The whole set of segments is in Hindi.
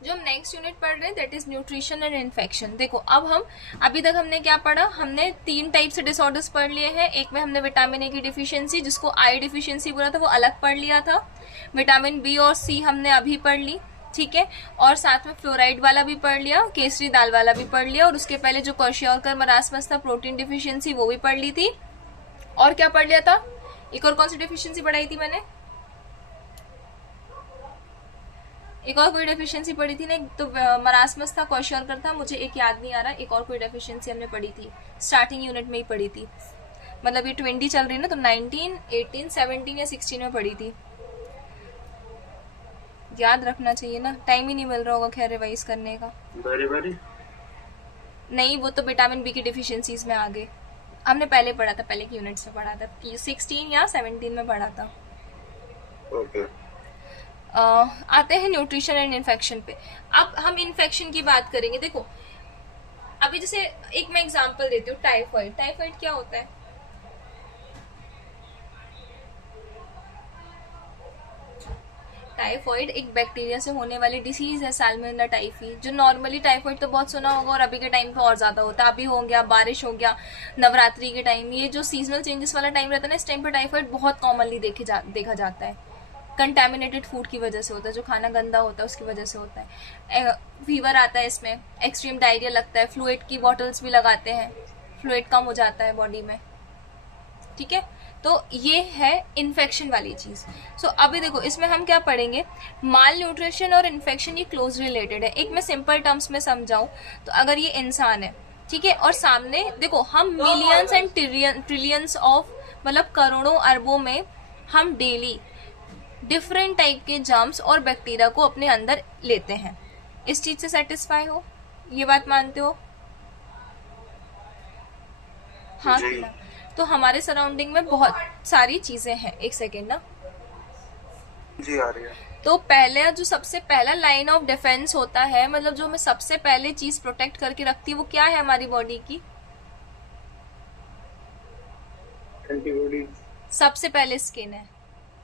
जो हम नेक्स्ट यूनिट पढ़ रहे हैं that is nutrition and infection. देखो अब हम अभी तक हमने क्या पढ़ा, हमने 3 टाइप से डिसऑर्डर्स पढ़ लिए हैं। एक में हमने विटामिन ए की डिफिशियंसी, जिसको आई डिफिशियंसी बोला था, वो अलग पढ़ लिया था। विटामिन बी और सी हमने अभी पढ़ ली, ठीक है। और साथ में फ्लोराइड वाला भी पढ़ लिया, केसरी दाल वाला भी पढ़ लिया, और उसके पहले जो क्वाशियोरकर मरासमस था, प्रोटीन डिफिशियंसी, वो भी पढ़ ली थी। और क्या पढ़ लिया था, एक और कौन सी डिफिशियंसी पढ़ाई थी मैंने, एक और कोई डेफिशिएंसी पढ़ी थी ना, तो मरासमस था, क्वाशियोरकर था, मुझे एक याद नहीं आ रहा, एक और कोई डेफिशिएंसी हमने पढ़ी थी, स्टार्टिंग यूनिट में ही पढ़ी थी। मतलब ये 20 चल रही है ना, तो 19, 18, 17 या 16 में पढ़ी थी। याद रखना चाहिए ना, टाइम ही नहीं मिल रहा होगा खैर रिवाइज करने का। बारी नहीं, वो तो विटामिन बी की डिफिशियंसीज में आगे हमने पहले पढ़ा था, पहले की यूनिट्स में पढ़ा था, 16 या 17 में पढ़ा था। ओके। आते हैं न्यूट्रिशन एंड इन्फेक्शन पे। अब हम इन्फेक्शन की बात करेंगे। देखो अभी जैसे एक मैं एग्जांपल देती हूँ, टाइफाइड। टाइफाइड क्या होता है, टाइफाइड एक बैक्टीरिया से होने वाली डिसीज है, साल्मोनेला टाइफी। जो नॉर्मली टाइफाइड तो बहुत सुना होगा और अभी के टाइम पे और ज्यादा होता है। अभी हो गया, बारिश हो गया, नवरात्रि के टाइम, ये जो सीजनल चेंजेस वाला टाइम रहता है ना, इस टाइम पे टाइफाइड बहुत कॉमनली देखा जाता है। कंटेमिनेटेड फूड की वजह से होता है, जो खाना गंदा होता है उसकी वजह से होता है। फीवर आता है इसमें, एक्सट्रीम डायरिया लगता है, फ्लूइड की बॉटल्स भी लगाते हैं, फ्लूइड कम हो जाता है बॉडी में, ठीक है। तो ये है इन्फेक्शन वाली चीज। सो अभी देखो इसमें हम क्या पढ़ेंगे, माल न्यूट्रिशन और इन्फेक्शन ये क्लोज रिलेटेड है। एक मैं सिंपल टर्म्स में समझाऊं तो अगर ये इंसान है, ठीक है, और सामने देखो हम मिलियंस एंड ट्रिलियंस ऑफ, मतलब करोड़ों अरबों में हम डेली डिफरेंट टाइप के जर्म्स और बैक्टीरिया को अपने अंदर लेते हैं। इस चीज से सेटिस्फाई हो, ये बात मानते हो? हाँ कि ना? तो हमारे सराउंडिंग में बहुत सारी चीजें हैं। एक सेकेंड ना जी, आ रही है। तो पहले जो सबसे पहला लाइन ऑफ डिफेंस होता है, मतलब जो हमें सबसे पहले चीज प्रोटेक्ट करके रखती है, वो क्या है हमारी बॉडी की? एंटीबॉडी। सबसे पहले स्किन है,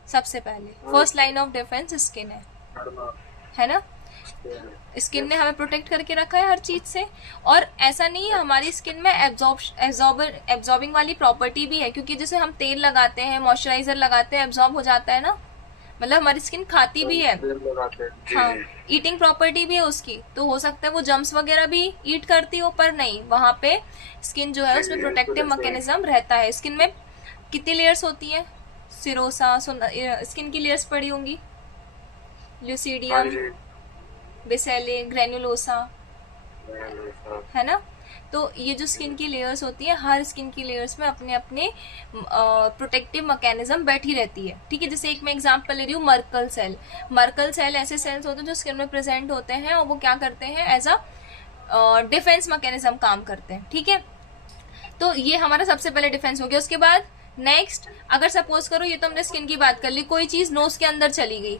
सबसे पहले first line of defence skin है ना। स्किन ने हमें प्रोटेक्ट करके रखा है हर चीज से। और ऐसा नहीं है, हमारी स्किन में एब्जॉर्बिंग वाली प्रॉपर्टी भी है, क्योंकि जैसे हम तेल लगाते हैं, मॉइस्चराइजर लगाते हैं, एब्जॉर्ब हो जाता है ना, मतलब हमारी स्किन खाती भी है। हाँ, ईटिंग प्रॉपर्टी भी है उसकी, तो हो सकता है वो जम्स वगैरह भी ईट करती हो, पर नहीं, वहां पे स्किन जो है उसमें प्रोटेक्टिव मैकेनिज्म रहता है। स्किन में कितनी लेयर्स होती है, सिरोसा, स्किन की लेयर्स पड़ी होंगी, ल्यूसीडियम, बेसेले, ग्रेनुलोसा, है ना। तो ये जो स्किन की लेयर्स होती है, हर स्किन की लेयर्स में अपने अपने प्रोटेक्टिव मैकेनिज्म बैठी रहती है, ठीक है। जैसे एक मैं एग्जांपल ले रही हूँ, मर्कल सेल। मर्कल सेल ऐसे सेल्स होते हैं जो स्किन में प्रेजेंट होते हैं, और वो क्या करते हैं, एज अ डिफेंस मैकेनिज्म काम करते हैं, ठीक है। तो ये हमारा सबसे पहले डिफेंस हो गया। उसके बाद नेक्स्ट, अगर सपोज करो ये तो हमने स्किन की बात कर ली, कोई चीज नोज के अंदर चली गई,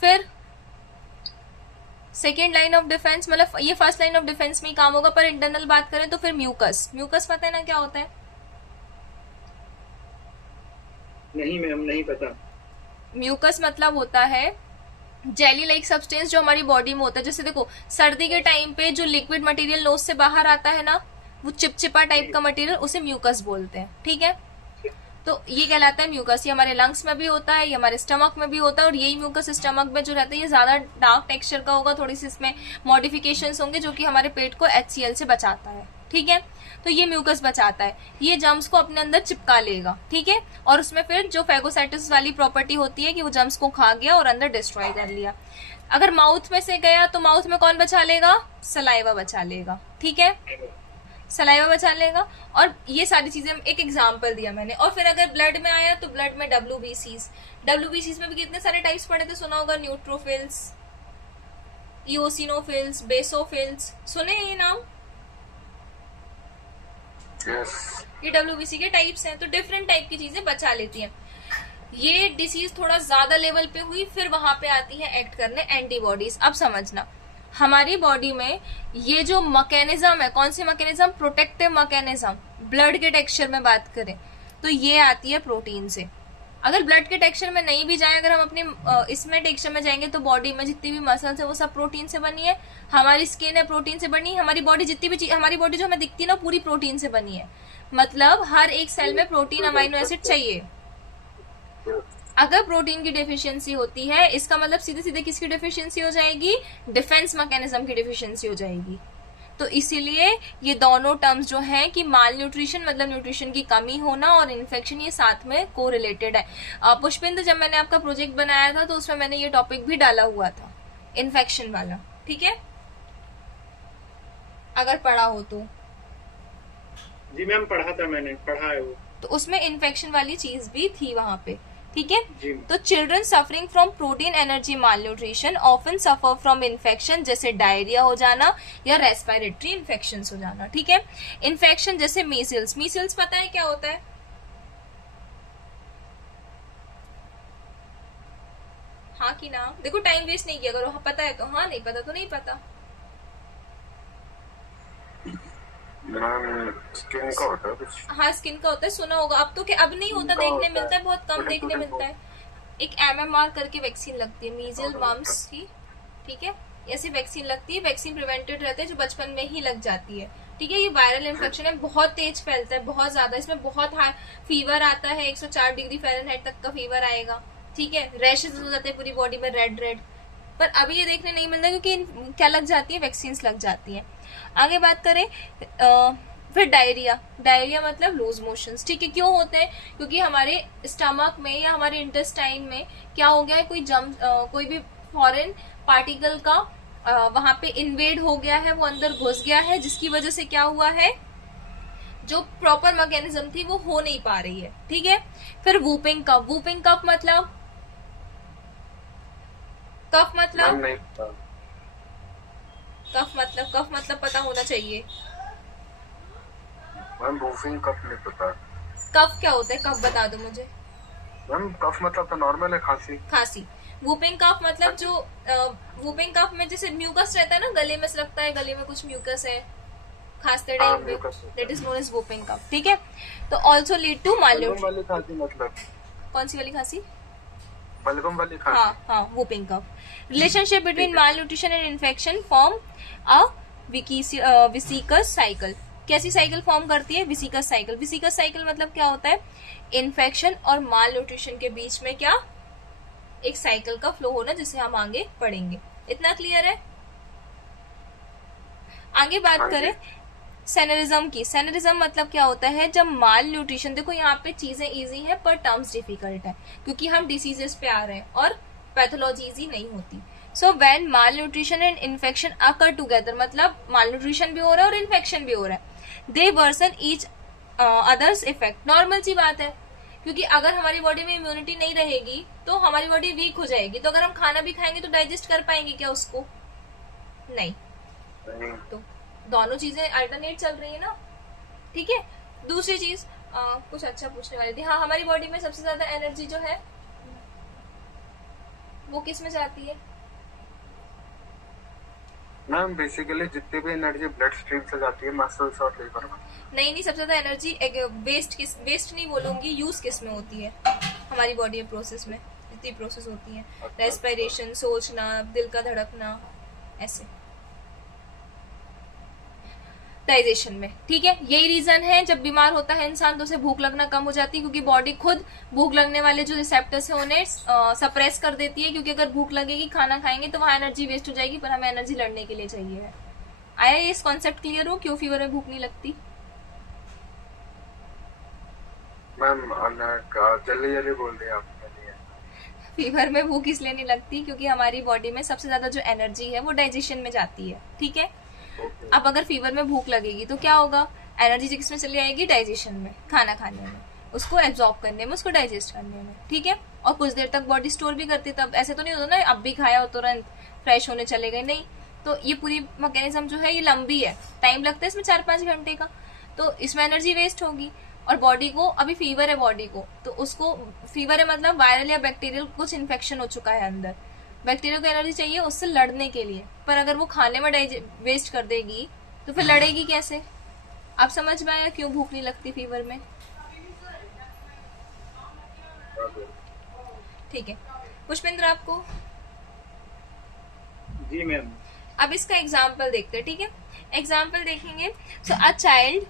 फिर सेकेंड लाइन ऑफ डिफेंस, मतलब ये फर्स्ट लाइन ऑफ डिफेंस में ही काम होगा, पर इंटरनल बात करें तो फिर म्यूकस। म्यूकस पता है ना क्या होता है? नहीं मैम, नहीं पता। म्यूकस मतलब होता है जेली लाइक सब्सटेंस जो हमारी बॉडी में होता है। जैसे देखो सर्दी के टाइम पे जो लिक्विड मटेरियल नोज से बाहर आता है ना, वो चिपचिपा टाइप का मटेरियल, उसे म्यूकस बोलते हैं, ठीक है। तो ये कहलाता है म्यूकस। ये हमारे लंग्स में भी होता है, ये हमारे स्टमक में भी होता है, और यही म्यूकस स्टमक में जो रहता है ये ज्यादा डार्क टेक्सचर का होगा, थोड़ी सी इसमें मॉडिफिकेशंस होंगे, जो कि हमारे पेट को HCl से बचाता है, ठीक है। तो ये म्यूकस बचाता है, ये जर्म्स को अपने अंदर चिपका लेगा, ठीक है। और उसमें फिर जो फेगोसाइटिस वाली प्रॉपर्टी होती है कि वो जर्म्स को खा गया और अंदर डिस्ट्रॉय कर लिया। अगर माउथ में से गया तो माउथ में कौन बचा लेगा? सलाइवा बचा लेगा, ठीक है, सलाइवा बचा लेगा। और ये सारी चीजें, एक एग्जांपल दिया मैंने। और फिर अगर ब्लड में आया तो ब्लड में WBCs में भी कितने सारे टाइप्स पढ़े थे, सुना होगा, न्यूट्रोफिल्स, इओसिनोफिल्स, बेसोफिल्स, सुने ये नाम? ये WBC के टाइप्स हैं। तो डिफरेंट टाइप की चीजें बचा लेती हैं। ये डिसीज थोड़ा ज्यादा लेवल पे हुई, फिर वहां पे आती है एक्ट करने एंटीबॉडीज। अब समझना, हमारी बॉडी में ये जो मैकेनिज्म है, कौन सी मैकेनिज्म? Protective mechanism. ब्लड के टेक्सचर में बात करें तो ये आती है प्रोटीन से। अगर ब्लड के टेक्सचर में नहीं भी जाए, अगर हम अपने इसमें टेक्सचर में जाएंगे तो बॉडी में जितनी भी मसल्स है वो सब प्रोटीन से बनी है, हमारी स्किन है प्रोटीन से बनी है, हमारी बॉडी जितनी भी हमारी बॉडी जो हमें दिखती है ना पूरी प्रोटीन से बनी है। मतलब हर एक सेल में प्रोटीन अमाइनो एसिड चाहिए। अगर प्रोटीन की डेफिशिएंसी होती है इसका मतलब सीधे सीधे किसकी डेफिशिएंसी हो जाएगी, डिफेंस मैकेनिज्म की डेफिशिएंसी हो जाएगी। तो इसीलिए ये दोनों टर्म्स जो हैं कि माल न्यूट्रिशन मतलब न्यूट्रिशन की कमी होना और इन्फेक्शन ये साथ में को रिलेटेड है। पुष्पिंदर, जब मैंने आपका प्रोजेक्ट बनाया था तो उसमें मैंने ये टॉपिक भी डाला हुआ था इन्फेक्शन वाला, ठीक है, अगर पढ़ा हो तो। जी मैम पढ़ा था, मैंने पढ़ा है वो, तो उसमें इन्फेक्शन वाली चीज भी थी वहां पे, ठीक है। जी। तो children suffering from protein energy mall nutrition often suffer from infection, जैसे डायरिया हो जाना या रेस्पिरेटरी इन्फेक्शन हो जाना, ठीक है। इन्फेक्शन जैसे मीजल्स, मीजल्स पता है क्या होता है? हाँ कि ना? देखो टाइम वेस्ट नहीं किया करो, हाँ पता है तो हाँ, नहीं पता तो नहीं पता। स्किन का होता है कुछ? हाँ स्किन का होता है, सुना होगा। अब तो क्या, अब नहीं होता, देखने मिलता है, बहुत कम देखने मिलता है। एक MMR करके वैक्सीन लगती है मीजल मम्स की, ठीक है, ऐसी वैक्सीन लगती है, वैक्सीन प्रिवेंटेड रहते हैं जो बचपन में ही लग जाती है, ठीक है। ये वायरल इन्फेक्शन है, बहुत तेज फैलता है, बहुत ज्यादा, इसमें बहुत हाई फीवर आता है, 104 डिग्री फ़ारेनहाइट तक का फीवर आएगा, ठीक है। रैशेज हो जाते हैं पूरी बॉडी में रेड रेड, पर अभी ये देखने नहीं मिलता क्योंकि क्या लग जाती है, वैक्सीन लग जाती है। आगे बात करें फिर डायरिया, डायरिया मतलब लूज मोशंस, ठीक है। क्यों होते हैं? क्योंकि हमारे स्टमक में या हमारे इंटेस्टाइन में क्या हो गया है, कोई भी फॉरेन पार्टिकल का वहां पे इन्वेड हो गया है, वो अंदर घुस गया है, जिसकी वजह से क्या हुआ है, जो प्रॉपर मैकेनिज्म थी वो हो नहीं पा रही है, ठीक है। फिर वूपिंग कफ, वूपिंग कफ मतलब कफ मतलब पता होना चाहिए। मैम वूफिंग कफ नहीं पता। कफ क्या होता है? कफ बता दो मुझे। मैम कफ मतलब तो नॉर्मल है, खांसी। खांसी। वूपिंग कफ मतलब जो वूपिंग कफ में जैसे म्यूकस रहता है ना, गले में से लगता है, गले में कुछ म्यूकस है खांसते टाइम में, that is known as whooping cough, ठीक है। तो ऑल्सो लीड टू मालन्यूट्रिशन। मतलब कौन सी वाली खांसी? बलगम वाली खांसी। हाँ, whooping cough. Relationship between malnutrition and infection form a विसिकस साइकिल। कैसी साइकिल फॉर्म करती है? विसिकस साइकिल। विसिकस साइकिल मतलब क्या होता है? इन्फेक्शन और माल न्यूट्रिशन के बीच में क्या एक साइकिल का फ्लो होना, जिसे हम आगे पढ़ेंगे। इतना क्लियर है? आगे बात करें सेनरिज्म की। सेनरिज्म मतलब क्या होता है? जब माल न्यूट्रिशन, देखो यहाँ पे चीजें इजी है पर टर्म्स डिफिकल्ट है, क्योंकि हम डिसीजेस पे आ रहे हैं और पैथोलॉजी इजी नहीं होती। So when mall nutrition and infection occur together, मतलब माल न्यूट्रिशन भी हो रहा है और इन्फेक्शन भी हो रहा है, they worsen each other's effect. Normal सी बात है, क्योंकि अगर हमारी बॉडी में इम्यूनिटी नहीं रहेगी तो हमारी बॉडी वीक हो जाएगी। तो अगर हम खाना भी खाएंगे तो डाइजेस्ट कर पाएंगे क्या उसको? नहीं। तो दोनों चीजें अल्टरनेट चल रही है ना, ठीक है। दूसरी चीज कुछ अच्छा पूछने वाली थी, हाँ, हमारी बॉडी में सबसे ज्यादा एनर्जी जो है वो किस में जाती है? मैम बेसिकली जितनी भी एनर्जी ब्लड स्ट्रीम से जाती है मसल्स और लीवर में। नहीं, सबसे ज्यादा एनर्जी वेस्ट नहीं बोलूंगी, यूज किस में होती है हमारी बॉडी में? प्रोसेस में जितनी प्रोसेस होती है, रेस्पिरेशन, सोचना, दिल का धड़कना, ऐसे डाइजेशन में, ठीक है। यही रीजन है जब बीमार होता है इंसान तो उसे भूख लगना कम हो जाती है, क्योंकि बॉडी खुद भूख लगने वाले जो रिसेप्टर्स है उन्हें सप्रेस कर देती है, क्योंकि अगर भूख लगेगी, खाना खाएंगे तो वहां एनर्जी वेस्ट हो जाएगी, पर हमें एनर्जी लड़ने के लिए चाहिए है। आया इस कॉन्सेप्ट क्लियर हो क्यों फीवर में भूख नहीं लगती? मैम जल्दी बोल रही आप। फीवर में भूख इसलिए नहीं लगती क्योंकि हमारी बॉडी में सबसे ज्यादा जो एनर्जी है वो डाइजेशन में जाती है, ठीक है। अब अगर फीवर में भूख लगेगी तो क्या होगा? एनर्जी किसमें चली आएगी? डाइजेशन में, खाना खाने में, उसको एब्जॉर्ब करने में, उसको डाइजेस्ट करने में, ठीक है। और कुछ देर तक बॉडी स्टोर भी करती है, तब ऐसे तो नहीं होता ना अब भी खाया हो तुरंत फ्रेश होने चले गए, नहीं। तो ये पूरी मैकेनिज्म जो है ये लंबी है, टाइम लगता है इसमें 4-5 घंटे का, तो इसमें एनर्जी वेस्ट होगी। और बॉडी को अभी फीवर है, बॉडी को तो उसको फीवर है मतलब वायरल या बैक्टीरियल कुछ इन्फेक्शन हो चुका है अंदर, बैक्टीरिया को एनर्जी चाहिए उससे लड़ने के लिए, पर अगर वो खाने में वेस्ट कर देगी तो फिर लड़ेगी कैसे? आप समझ में आया क्यों भूख नहीं लगती फीवर में? ठीक है पुष्पेंद्र आपको? जी मैम। अब इसका एग्जाम्पल देखते हैं, ठीक है। एग्जाम्पल देखेंगे। सो अ चाइल्ड,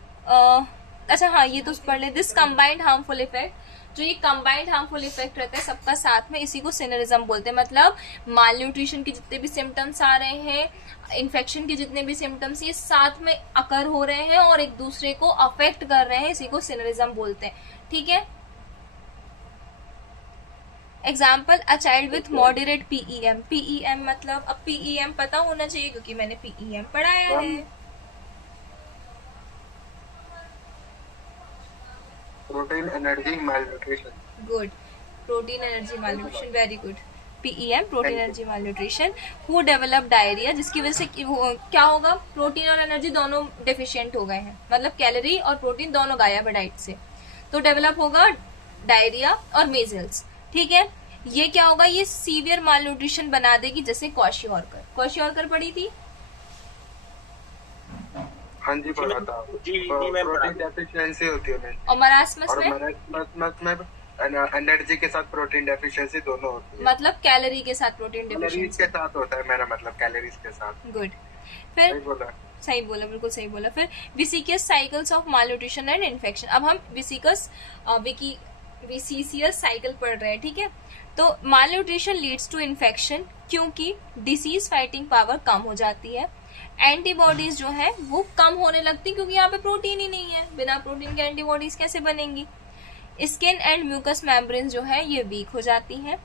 अच्छा हाँ ये तो पढ़ ले। दिस कंबाइंड हार्मफुल इफेक्ट, जो ये कंबाइंड हार्मफुल इफेक्ट रहता है सबका साथ में, इसी को सिनरिज्म बोलते हैं। मतलब माल न्यूट्रिशन के जितने भी सिम्टम्स आ रहे हैं, इन्फेक्शन के जितने भी सिम्टम्स, ये साथ में अकर हो रहे हैं और एक दूसरे को अफेक्ट कर रहे हैं, इसी को सिनरिज्म बोलते हैं, ठीक है। Example a child with moderate PEM. PEM मतलब, अब पीईएम पता होना चाहिए क्योंकि मैंने पीईएम पढ़ाया है। Protein energy malnutrition। Good, protein energy malnutrition, very good. PEM protein energy malnutrition, who develop diarrhoea, जिसकी वजह से क्या होगा, प्रोटीन और एनर्जी दोनों डेफिशिएंट हो गए हैं, मतलब कैलोरी और प्रोटीन दोनों गायब है डाइट से, तो डेवलप होगा डायरिया और मेजल्स, ठीक है। ये क्या होगा, ये सीवियर माल न्यूट्रिशन बना देगी, जैसे क्वाशियोरकर। क्वाशियोरकर पढ़ी थी? हाँ जी पढ़ा था। प्रोटीन डेफिशिएंसी होती है। और मरासमस और में? मरासमस में एनर्जी के साथ प्रोटीन डेफिशिएंसी दोनों होती है। मतलब कैलोरी के साथ प्रोटीन कैलोरीज डेफिशिएंसी के साथ होता है मेरा मतलब, कैलोरीज के साथ। गुड। फिर सही बोला? सही बोला, बिल्कुल सही बोला। फिर विसिकस cycles of malnutrition and infection. अब हम विसिसियस साइकिल पढ़ रहे हैं, ठीक है। तो मालन्यूट्रिशन लीड्स टू इन्फेक्शन, क्योंकि डिसीज फाइटिंग पावर कम हो जाती है। एंटीबॉडीज जो है वो कम होने लगती, क्योंकि यहाँ पे प्रोटीन ही नहीं है, बिना प्रोटीन के एंटीबॉडीज कैसे बनेंगी। स्किन एंड म्यूकस मेम्ब्रेन जो है ये वीक हो जाती हैं।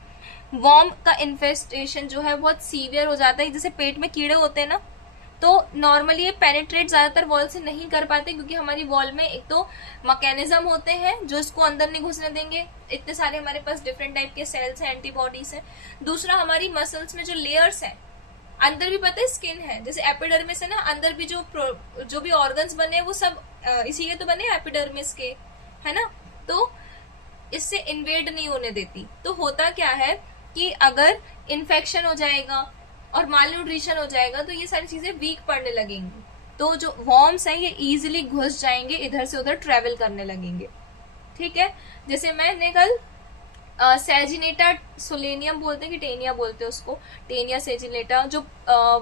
वॉर्म का इन्फेस्टेशन जो है बहुत सीवियर हो जाता है, जैसे पेट में कीड़े होते हैं ना, तो नॉर्मली ये पेनिट्रेट ज्यादातर वॉल से नहीं कर पाते, क्योंकि हमारी वॉल में एक तो मैकेनिज्म होते हैं जो इसको अंदर नहीं घुसने देंगे, इतने सारे हमारे पास डिफरेंट टाइप के सेल्स हैं, एंटीबॉडीज हैं। दूसरा हमारी मसल्स में जो लेयर्स है, अंदर भी पता है स्किन है, जैसे एपिडर्मिस है ना, अंदर भी जो भी ऑर्गन्स बने हैं वो सब इसीलिए तो बने एपिडर्मिस के, है ना। तो इससे इन्वेड नहीं होने देती। तो होता क्या है कि अगर इन्फेक्शन हो जाएगा और मालन्यूट्रिशन हो जाएगा तो ये सारी चीजें वीक पड़ने लगेंगी, तो जो वॉर्म्स हैं ये इजीली घुस जाएंगे, इधर से उधर ट्रेवल करने लगेंगे, ठीक है। जैसे मैंने कल सेजिनेटा सोलेनियम बोलते हैं कि टेनिया बोलते हैं उसको, टेनिया सेजिनेटा, जो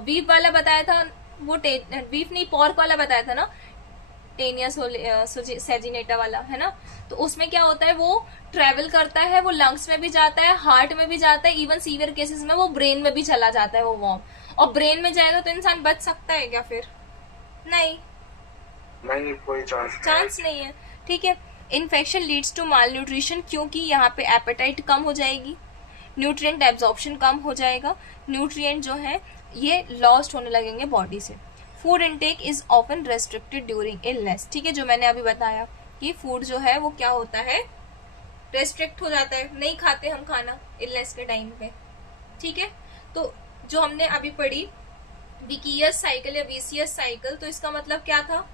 वीफ वाला बताया था वो वीफ नहीं पॉर्क वाला बताया था ना, टेनिया सेजिनेटा वाला, है ना। तो उसमें क्या होता है, वो ट्रेवल करता है, वो लंग्स में भी जाता है, हार्ट में भी जाता है, इवन सीवियर केसेस में वो ब्रेन में भी चला जाता है वो वॉर्म। और ब्रेन में जाएगा तो इंसान बच सकता है क्या फिर? नहीं, कोई चांस नहीं है, ठीक है। Infection leads to malnutrition, क्योंकि यहाँ पे एपेटाइट कम हो जाएगी, न्यूट्रिएंट एब्जॉर्प्शन कम हो जाएगा, न्यूट्रिएंट जो है ये लॉस्ट होने लगेंगे बॉडी से। Food intake is often restricted during illness, ठीक है, जो मैंने अभी बताया कि फूड जो है वो क्या होता है, रेस्ट्रिक्ट हो जाता है, नहीं खाते हम खाना इलनेस के टाइम पे, ठीक है। तो जो हमने अभी पढ़ी विकियस साइकिल या वीसियस साइकिल, तो इसका मतलब क्या था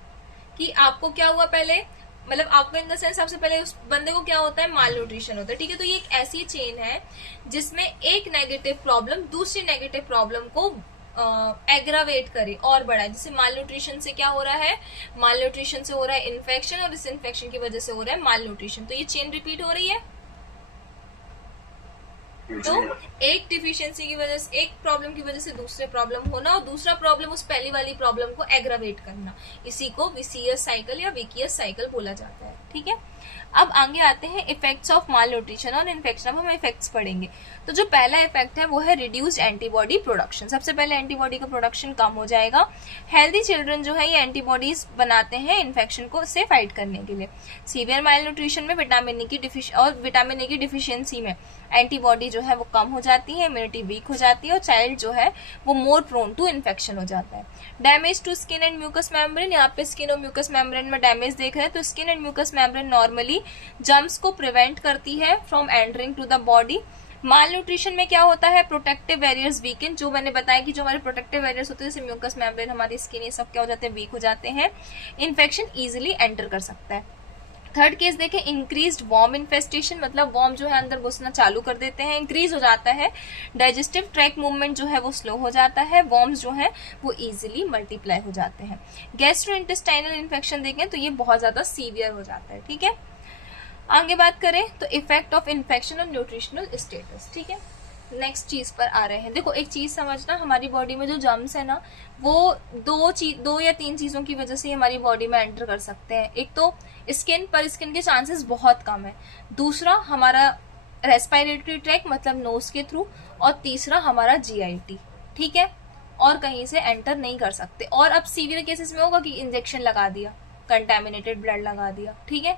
कि आपको क्या हुआ पहले, मतलब आपको इन द सेंस सबसे पहले उस बंदे को क्या होता है, माल न्यूट्रिशन होता है, ठीक है। तो ये एक ऐसी चेन है जिसमें एक नेगेटिव प्रॉब्लम दूसरी नेगेटिव प्रॉब्लम को एग्रावेट करे और बढ़ाए। जैसे माल न्यूट्रिशन से क्या हो रहा है, माल न्यूट्रिशन से हो रहा है इन्फेक्शन, और इस इन्फेक्शन की वजह से हो रहा है माल न्यूट्रिशन, तो ये चेन रिपीट हो रही है। तो एक डिफिशियंसी की वजह से, एक प्रॉब्लम की वजह से दूसरे प्रॉब्लम होना, और दूसरा प्रॉब्लम उस पहली वाली प्रॉब्लम को एग्रावेट करना, इसी को विसियस साइकिल या विकियस साइकिल बोला जाता है, ठीक है। अब आगे आते हैं इफेक्ट्स ऑफ माल न्यूट्रिशन और इन्फेक्शन। अब हम इफेक्ट्स पढ़ेंगे। तो जो पहला इफेक्ट है वो है रिड्यूस्ड एंटीबॉडी प्रोडक्शन। सबसे पहले एंटीबॉडी का प्रोडक्शन कम हो जाएगा। हेल्दी चिल्ड्रन जो है ये एंटीबॉडीज बनाते हैं इन्फेक्शन को से फाइट करने के लिए। सीवियर माल न्यूट्रिशन में विटामिन ए की डिफिशियंसी में एंटीबॉडी जो है वो कम हो जाती है, इम्यूनिटी वीक हो जाती है, और चाइल्ड जो है वो मोर प्रोन टू इन्फेक्शन हो जाता है। Damage to skin and mucous membrane, यहाँ पे स्किन और म्यूकस मेम्ब्रेन में डैमेज देख रहे हैं। तो skin and mucous membrane normally germs को प्रिवेंट करती है from entering to the body. Malnutrition में क्या होता है, प्रोटेक्टिव बैरियर्स वीकन, जो मैंने बताया कि जो हमारे प्रोटेक्टिव बैरियर्स होते हैं जैसे म्यूकस मेम्ब्रेन, हमारी स्किन, ये सब क्या हो जाते हैं, वीक हो जाते हैं। इन्फेक्शन इजिली एंटर कर सकता है। थर्ड केस देखें, इंक्रीज्ड वॉर्म इन्फेस्टेशन, मतलब वॉर्म जो है अंदर घुसना चालू कर देते हैं, इंक्रीज हो जाता है। डाइजेस्टिव ट्रैक मूवमेंट जो है वो स्लो हो जाता है, वॉर्म्स जो है वो इजीली मल्टीप्लाई हो जाते हैं। गैस्ट्रोइंटेस्टाइनल इन्फेक्शन देखें तो ये बहुत ज्यादा सीवियर हो जाता है, ठीक है। आगे बात करें तो इफेक्ट ऑफ इन्फेक्शन और न्यूट्रिशनल स्टेटस। ठीक है, नेक्स्ट चीज पर आ रहे हैं। देखो एक चीज समझना, हमारी बॉडी में जो जर्म्स है ना, वो दो या तीन चीजों की वजह से हमारी बॉडी में एंटर कर सकते हैं। एक तो स्किन पर, स्किन के चांसेस बहुत कम है। दूसरा हमारा रेस्पिरेटरी ट्रैक मतलब नोज के थ्रू, और तीसरा हमारा GIT। ठीक है, और कहीं से एंटर नहीं कर सकते। और अब सीवियर केसेस में होगा कि इंजेक्शन लगा दिया, कंटेमिनेटेड ब्लड लगा दिया। ठीक है,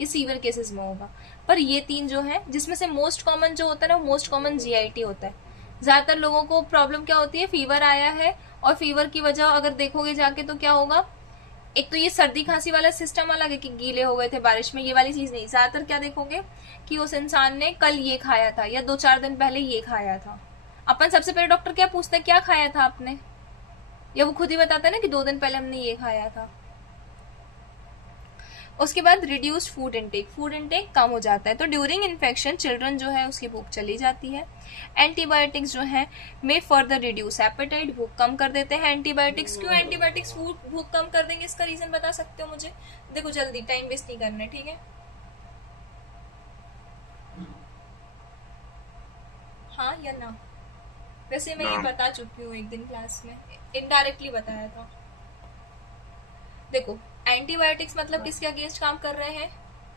ये सीवियर केसेस में होगा। पर ये तीन जो है, जिसमें से मोस्ट कॉमन जो होता है ना, मोस्ट कॉमन GIT होता है। ज्यादातर लोगों को प्रॉब्लम क्या होती है, फीवर आया है, और फीवर की वजह अगर देखोगे जाके तो क्या होगा, एक तो ये सर्दी खांसी वाला सिस्टम अलग है कि गीले हो गए थे बारिश में, ये वाली चीज नहीं। ज्यादातर क्या देखोगे कि उस इंसान ने कल ये खाया था या 2-4 दिन पहले ये खाया था। अपन सबसे पहले डॉक्टर क्या पूछते हैं, क्या खाया था आपने, या वो खुद ही बताता है ना कि 2 दिन पहले हमने ये खाया था। उसके बाद reduced food intake, food intake कम हो जाता है। तो ड्यूरिंग इन्फेक्शन चिल्ड्रन जो है उसकी भूख चली जाती है। एंटीबायोटिक्स जो है में फर्दर रिड्यूस एपेटाइट, भूख कम कर देते हैं एंटीबायोटिक्स। क्यों एंटीबायोटिक्स भूख कम कर देंगे, इसका रीजन बता सकते हो मुझे? देखो जल्दी, टाइम वेस्ट नहीं करना है, ठीक है? हाँ या ना? वैसे मैं ये बता चुकी हूँ एक दिन क्लास में, इनडायरेक्टली बताया था। देखो एंटीबायोटिक्स मतलब किसके अगेंस्ट काम कर रहे हैं,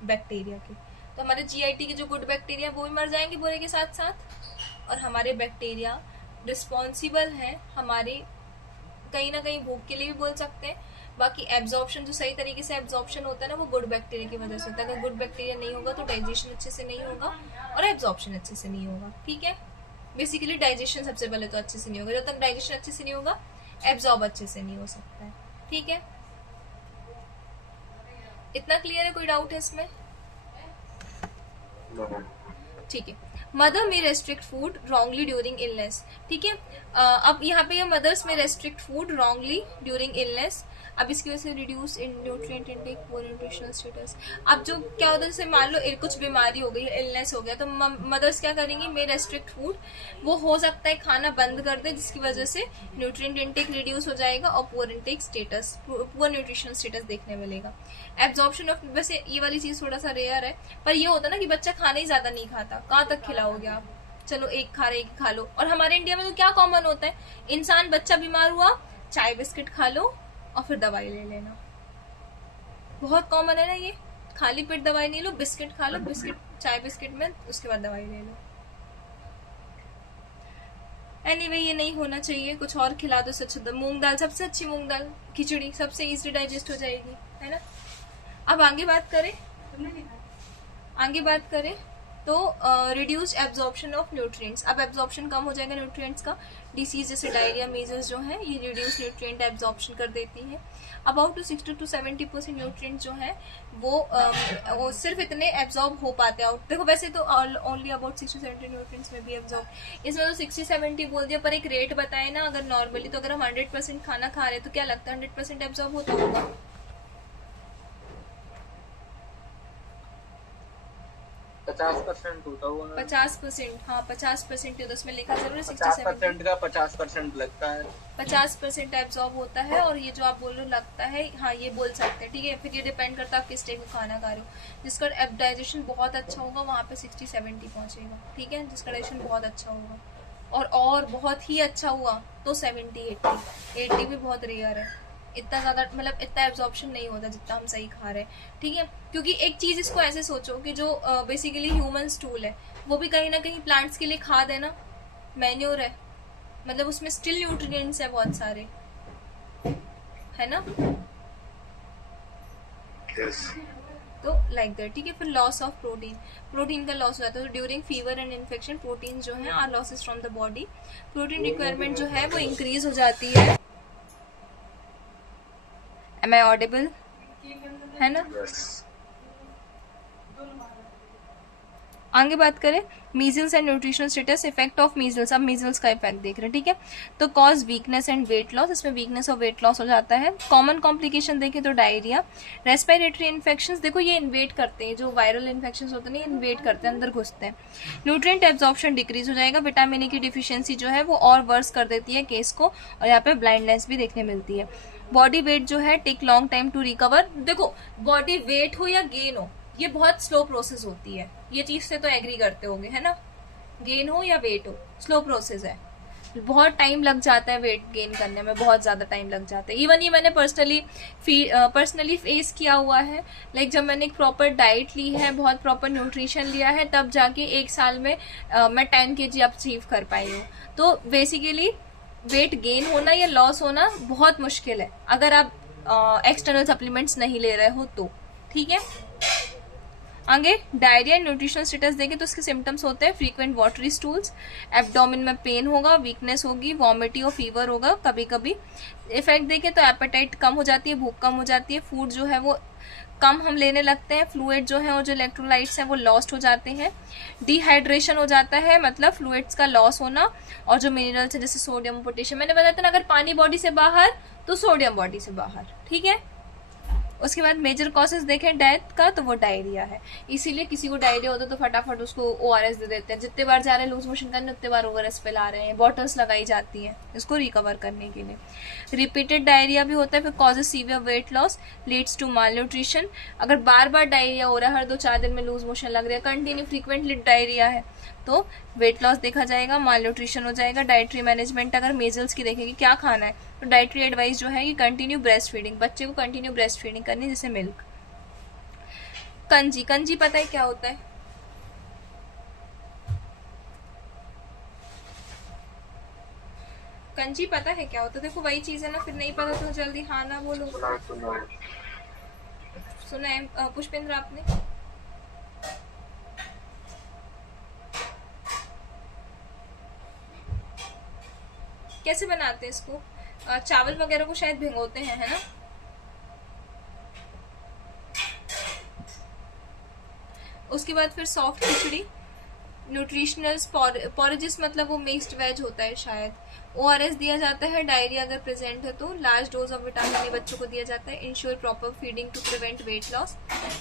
बैक्टीरिया के। तो हमारे GIT के जो गुड बैक्टीरिया वो भी मर जाएंगे बुरे के साथ साथ, और हमारे बैक्टीरिया रिस्पॉन्सिबल है हमारे कहीं ना कहीं भूख के लिए भी बोल सकते हैं। बाकी एब्जॉर्प्शन जो सही तरीके से एब्जॉर्प्शन होता है ना, वो गुड बैक्टीरिया की वजह से होता है। अगर गुड बैक्टीरिया नहीं होगा तो डाइजेशन अच्छे से नहीं होगा और एब्जॉर्प्शन अच्छे से नहीं होगा। ठीक है, बेसिकली डाइजेशन सबसे पहले तो अच्छे से नहीं होगा। जब तक डाइजेशन अच्छे से नहीं होगा, एब्जॉर्ब अच्छे से नहीं हो सकता है। ठीक है, इतना क्लियर है? कोई डाउट है इसमें? ठीक है। मदर में restrict food wrongly during illness. ठीक है, अब यहाँ पे मदर्स में restrict food wrongly during illness. अब इसकी वजह से reduce in nutrient intake, poor nutritional status. अब जो क्या होता है, जैसे मान लो कुछ बीमारी हो गई, इलनेस हो गया, तो मदर्स क्या करेंगी, में रेस्ट्रिक्ट फूड, वो हो सकता है खाना बंद कर दे, जिसकी वजह से न्यूट्रिएंट इनटेक रिड्यूस हो जाएगा और poor intake status, poor nutritional status देखने मिलेगा। एब्जॉर्प्शन ऑफ, वैसे ये वाली चीज थोड़ा सा रेयर है, पर ये होता है ना कि बच्चा खाना ही ज्यादा नहीं खाता, कहाँ तक खिलाओगे आप? चलो एक खा रहे, एक खा लो। और हमारे इंडिया में तो क्या कॉमन होता है, इंसान बच्चा बीमार हुआ, चाय बिस्किट खा लो और फिर दवाई ले लेना। बहुत कॉमन है ना ये, खाली पेट दवाई नहीं लो, बिस्किट खा लो, बिस्किट चाय बिस्किट में, उसके बाद दवाई ले लो। एनीवे ये नहीं होना चाहिए, कुछ और खिला दो। अच्छा, मूंग दाल सबसे अच्छी, मूंग दाल खिचड़ी सबसे इजीली डाइजेस्ट हो जाएगी, है ना? अब आगे बात करें तो रिड्यूस एब्जॉर्प्शन ऑफ न्यूट्रिएंट्स। अब एब्जॉर्प्शन कम हो जाएगा न्यूट्रिएंट्स का। डिसीज जैसे डायरिया, मीजल्स जो है, ये रिड्यूस न्यूट्रिएंट एब्जॉर्प्शन कर देती है। अबाउट टू 60 to 70% न्यूट्रिएंट्स जो है वो सिर्फ इतने एब्जॉर्ब हो पाते हैं। देखो वैसे तो ओनली अबाउट 60-70 न्यूट्रिएंट्स में भी एब्जॉर्ब, इसमें तो 60-70 बोल दिया, पर एक रेट बताए ना, अगर नॉर्मली तो अगर हम 100% खाना खा रहे हैं तो क्या लगता है 100% एब्जॉर्ब होता होगा? 50% होता हुआ, 50%, हाँ 50% होता है, उसमें लिखा जरूर है 50% का 50% लगता है, 50% एब्जॉर्ब होता है। और ये जो आप बोल रहे हो लगता है, हाँ ये बोल सकते हैं, ठीक है। फिर ये डिपेंड करता है आप किस टाइप का खाना खा रहे हो। जिसका डाइजेशन बहुत अच्छा होगा वहाँ पे 60-70 पहुंचेगा, ठीक है, जिसका डाइजेशन बहुत अच्छा होगा। और बहुत ही अच्छा हुआ तो 70-80 भी बहुत रेयर है। इतना ज्यादा मतलब इतना एब्जॉर्प्शन नहीं होता जितना हम सही खा रहे हैं, ठीक है। क्योंकि एक चीज इसको ऐसे सोचो कि जो बेसिकली ह्यूमन स्टूल है वो भी कहीं ना कहीं प्लांट्स के लिए खाद है ना, मैन्योर है, मतलब उसमें स्टिल न्यूट्रिएंट्स है बहुत सारे, है ना? yes. तो लाइक दैट, ठीक है। फिर लॉस ऑफ प्रोटीन का लॉस हो जाता है। तो during fever and infection protein जो है R losses from the body. Protein requirement जो है वो इंक्रीज हो जाती है। Am I audible? है ना? yes. आगे बात करें measles and nutritional status, effect of measles. अब मीजल्स का इफेक्ट देख रहे हैं, ठीक है। तो cause weakness and weight loss, इसमें वीकनेस और वेट लॉस हो जाता है। कॉमन कॉम्प्लिकेशन देखें तो डायरिया। रेस्पिरेटरी इन्फेक्शंस, देखो ये इन्वेट करते हैं, जो वायरल इन्फेक्शंस होते हैं ये इन्वेट करते हैं, अंदर घुसते हैं। न्यूट्रिएंट एब्जॉर्प्शन डिक्रीज हो जाएगा। विटामिन ए की डिफिशियंसी जो है वो और वर्स कर देती है केस को, और यहाँ पे ब्लाइंडनेस भी देखने मिलती है। बॉडी वेट जो है take long time to recover. देखो बॉडी वेट हो या गेन हो, ये बहुत स्लो प्रोसेस होती है, ये चीज से तो एग्री करते होंगे, है ना। गेन हो या वेट हो, स्लो प्रोसेस है, बहुत टाइम लग जाता है वेट गेन करने में, बहुत ज्यादा टाइम लग जाता है। इवन ये मैंने पर्सनली फेस किया हुआ है। लाइक जब मैंने एक प्रॉपर डाइट ली है, बहुत प्रॉपर न्यूट्रिशन लिया है, तब जाके 1 साल में मैं 10 kg अचीव कर पाई हूँ। तो बेसिकली वेट गेन होना या लॉस होना बहुत मुश्किल है अगर आप एक्सटर्नल सप्लीमेंट्स नहीं ले रहे हो तो, ठीक है। आगे डायरिया न्यूट्रिशनल स्टेटस देखें तो इसके सिम्टम्स होते हैं फ्रीक्वेंट वाटरी स्टूल्स, एब्डोमेन में पेन होगा, वीकनेस होगी, वॉमिटिंग और फीवर होगा कभी कभी। इफेक्ट देखें तो एपेटाइट कम हो जाती है, भूख कम हो जाती है, फूड जो है वो कम हम लेने लगते हैं, फ्लूइड जो है और जो इलेक्ट्रोलाइट्स हैं वो लॉस्ट हो जाते हैं, डिहाइड्रेशन हो जाता है, मतलब फ्लूइड्स का लॉस होना, और जो मिनरल्स है जैसे सोडियम पोटेशियम, मैंने बताया था ना अगर पानी बॉडी से बाहर तो सोडियम बॉडी से बाहर, ठीक है। उसके बाद मेजर कॉजेज देखें डेथ का तो वो डायरिया है, इसीलिए किसी को डायरिया होता है तो फटाफट उसको ORS दे देते हैं, जितने बार जा रहे हैं लूज मोशन करने उतने बार ORS पिला रहे हैं, बॉटल्स लगाई जाती हैं इसको रिकवर करने के लिए। रिपीटेड डायरिया भी होता है, फिर causes severe weight loss, leads to malnutrition. अगर बार बार डायरिया हो रहा है, हर 2-4 दिन में लूज मोशन लग रहा है, कंटिन्यू फ्रीक्वेंटली डायरिया है, तो वेट लॉस देखा जाएगा, माल न्यूट्रिशन हो जाएगा। डाइटरी मैनेजमेंट अगर मेजल्स की देखेंगे क्या खाना है, तो डाइटरी एडवाइस जो है कि कंटिन्यू ब्रेस्ट फीडिंग, बच्चे को कंटिन्यू ब्रेस्ट फीडिंग करनी जैसे मिल्क। कंजी, कंजी पता है क्या होता है? कंजी पता है क्या होता है? देखो वही चीज है ना, फिर नहीं पता तो जल्दी हाँ ना बोलो। सुना है पुष्पेंद्र आपने? कैसे बनाते हैं इसको? चावल वगैरह को शायद भिगोते हैं, है ना। उसके बाद फिर सॉफ्ट खिचड़ी, न्यूट्रिशनल पॉरेजेस, मतलब वो मिक्स्ड वेज होता है शायद। ORS दिया जाता है, डायरिया अगर प्रेजेंट है तो large dose of vitamin A बच्चों को दिया जाता है। Ensure proper feeding to prevent weight loss.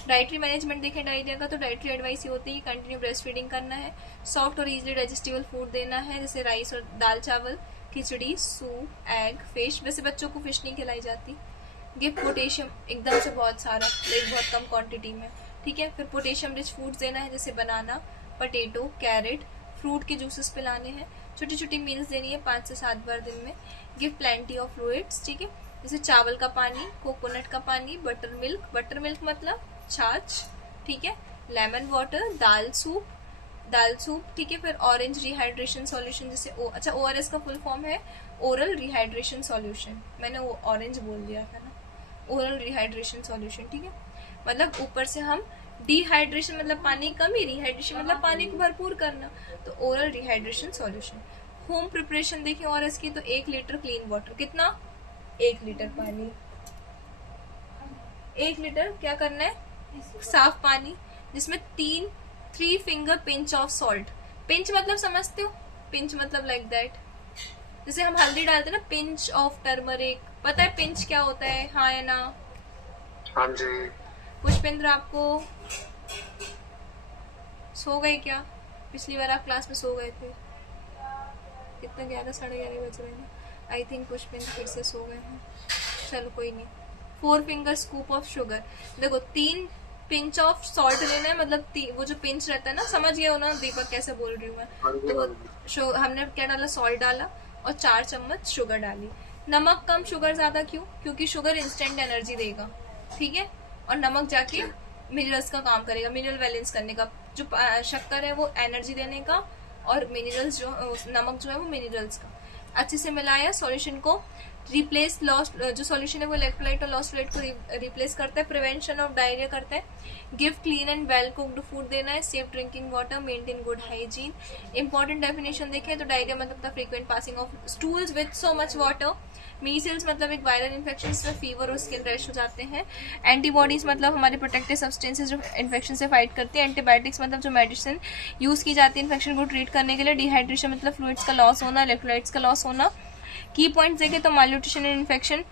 Dietary management देखें डायरिया का तो डाइटरी एडवाइस ये होती है कि कंटिन्यू ब्रेस्ट फीडिंग करना है, सॉफ्ट और इजीली डाइजेस्टिबल फूड देना है जैसे राइस और दाल चावल, खिचड़ी, सूप, एग, फिश, वैसे बच्चों को फिश नहीं खिलाई जाती। गिव पोटेशियम एकदम से बहुत सारा, लाइक बहुत कम क्वांटिटी में, ठीक है। फिर पोटेशियम रिच फूड्स देना है जैसे बनाना, पटेटो, कैरेट, फ्रूट के जूसेस पिलाने हैं। छोटी छोटी मील्स देनी है 5 से 7 बार दिन में। गिव प्लेंटी ऑफ फ्लूइड्स, ठीक है, जैसे चावल का पानी, कोकोनट का पानी, बटर मिल्क मतलब छाछ, ठीक है, लेमन वाटर, दाल सूप, ठीक है। फिर ऑरेंज रिहाइड्रेशन सॉल्यूशन जैसे अच्छा ORS का फुल फॉर्म है ओरल रिहाइड्रेशन सॉल्यूशन, मैंने वो ऑरेंज बोल दिया था ना, ओरल रिहाइड्रेशन सॉल्यूशन, ठीक है। मतलब ऊपर से हम डिहाइड्रेशन मतलब पानी कमी, रिहाइड्रेशन मतलब पानी को भरपूर करना, तो oral rehydration solution. Home preparation देखें ORS की तो 1 लीटर क्लीन वाटर, कितना? 1 लीटर पानी, 1 लीटर क्या करना है? साफ पानी, जिसमें 3 finger pinch of salt. Pinch मतलब समझते हो? पिंच मतलब लाइक दैट, जैसे हम हल्दी डालते हैं ना, पिंच ऑफ टर्मरिक, पता है पिंच क्या होता है? हाँ या ना? हाँ जी। पुष्पेंद्र आपको सो गए क्या? पिछली बार आप क्लास में सो गए थे, कितना 11, 11:30 बज रहे हैं। आई थिंक पुष्पेंद्र फिर से सो गए हैं, चलो कोई नहीं। 4 फिंगर स्कूप ऑफ शुगर, देखो 3 पिंच ऑफ सॉल्ट लेना है, मतलब वो जो पिंच रहता है ना, समझ गए हो ना दीपक कैसे बोल रही हूँ मैं? तो हमने क्या डाला? सॉल्ट डाला और 4 चम्मच शुगर डाली। नमक कम शुगर ज्यादा, क्यों? क्योंकि शुगर इंस्टेंट एनर्जी देगा, ठीक है, और नमक जाके मिनरल्स का काम करेगा, मिनरल बैलेंस करने का। जो शक्कर है वो एनर्जी देने का, और मिनरल्स जो नमक जो है वो मिनरल्स का। अच्छे से मिलाया सॉल्यूशन को, रिप्लेस लॉस्ट, जो सॉल्यूशन है वो इलेक्ट्रोलाइट और लॉस्ट लाइट को रिप्लेस करता है, प्रिवेंशन ऑफ डायरिया करता है। Give clean and well cooked food देना है, safe drinking water, maintain good hygiene. Important definition देखें तो डायरिया मतलब the frequent passing of stools with so much water. Measles मतलब एक वायरल इन्फेक्शन में फीवर और स्किन रैश हो जाते हैं। एंटीबॉडीज मतलब हमारे प्रोटेक्टिव सब्सटेंसेज जो इन्फेक्शन से फाइट करते हैं। एंटीबायोटिक्स मतलब जो मेडिसिन यूज की जाती है इन्फेक्शन को ट्रीट करने के लिए। डिहाइड्रेशन मतलब फ्लूइड्स का लॉस होना, इलेक्ट्रोलाइट्स का लॉस होना। की पॉइंट्स देखें तो malnutrition and infection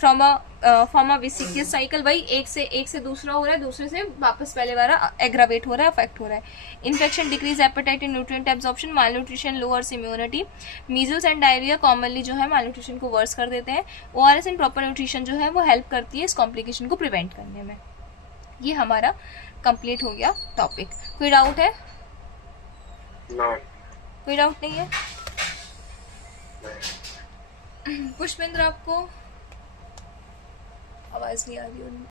from a विसिकियस साइकिल, वही एक से दूसरा हो रहा है, दूसरे से वापस पहले वाला एग्रावेट हो रहा है, अफेक्ट हो रहा है। Infection decrease appetite and nutrient absorption, malnutrition lowers immunity. Measles and diarrhoea commonly जो है मालन्यूट्रिशन को वर्स कर देते हैं। ORS एंड प्रॉपर न्यूट्रिशन जो है वो हेल्प करती है इस कॉम्प्लिकेशन को प्रिवेंट करने में। ये हमारा कंप्लीट हो गया टॉपिक। कोई डाउट है? नो, कोई डाउट नहीं है? पुष्पेंद्र आपको आवाज नहीं आ रही?